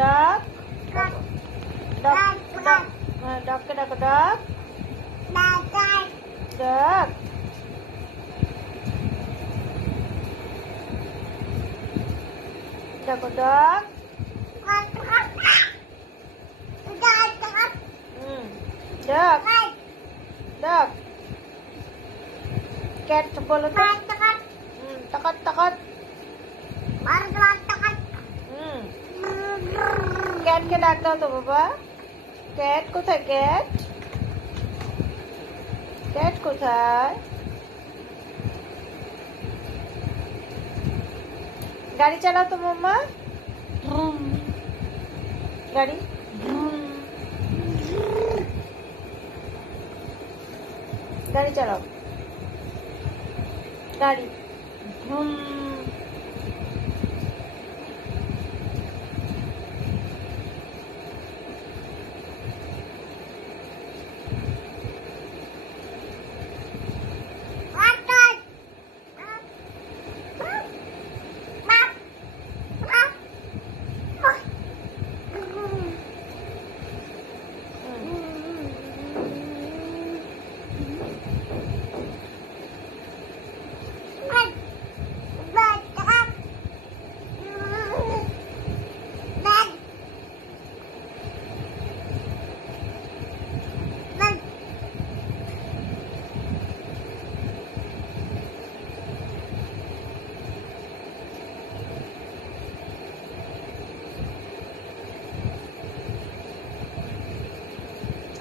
ডাক ডাক ডাক ডাককে ডাকো ডাক ডাক ডাকো ডাক ডাক ডাক ক্যাট বলো তো টাকাত টাকাত ক্যাটকে ডাক দাও তো বাবা ক্যাট কোথায় ক্যাট ক্যাট কোথায় গাড়ি চালাও তো মাম্মা গাড়ি গাড়ি চালাও গাড়ি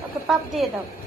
ওকে পাপ দিয়ে দাও